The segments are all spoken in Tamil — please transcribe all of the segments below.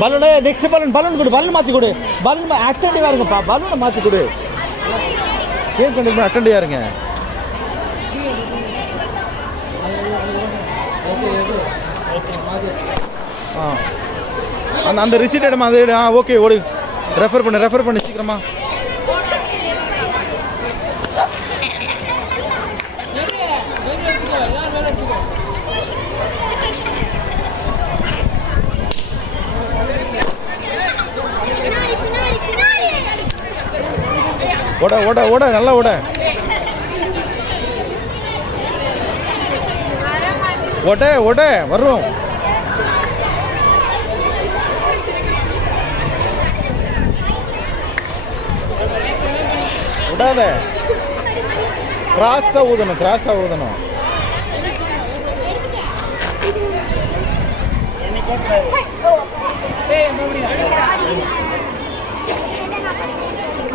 பலூனு நெக்ஸ்ட் பலூன் பலூன் கொடு பலூன் மாற்றி கொடு. பலூன் அட்டண்டிவாக இருங்கப்பா பலூனை மாற்றி கொடு. ஏன் கண்டிப்பாக அட்டண்டிவாக இருங்க ஆ. அந்த அந்த ரிசீட் இடமா அது ஆ ஓகே ஓடு. ரெஃபர் பண்ணு ரெஃபர் பண்ணு சீக்கிரமா. ஓட ஓட ஓட நல்லா ஓட. ஓட ஓட வரும் விடாத. கிராஸாக ஊதணும் கிராஸாக ஊதணும்.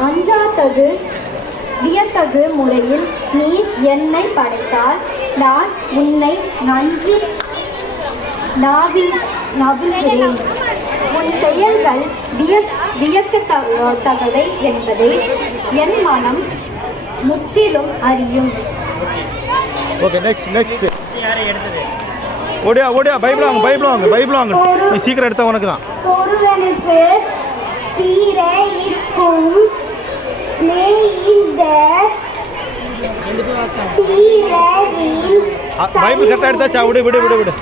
அஞ்சாத்தகு வியத்தகு முறையில் நீ என்னை படைத்தால் நான் உன்னை நன்றி நாவி நவிழ்கிறேன் உன் செயல்கள் விய வியக்கத்தகவை என்பதை என் மனம் முற்றிலும் அறியும். ஓகே நெக்ஸ்ட் நெக்ஸ்ட் ஓடியா ஓடியா பைபிள் வாங்க பைபிள் வாங்க பைபிள் வாங்க. நீ சீக்கிரம் எடுத்தா உனக்கு தான் ஒருவனுக்கு தீர இருக்கும். இந்த தீரவில் பைபிள் கரெக்டாக எடுத்தாச்சா? விடு விடு விடு விடு.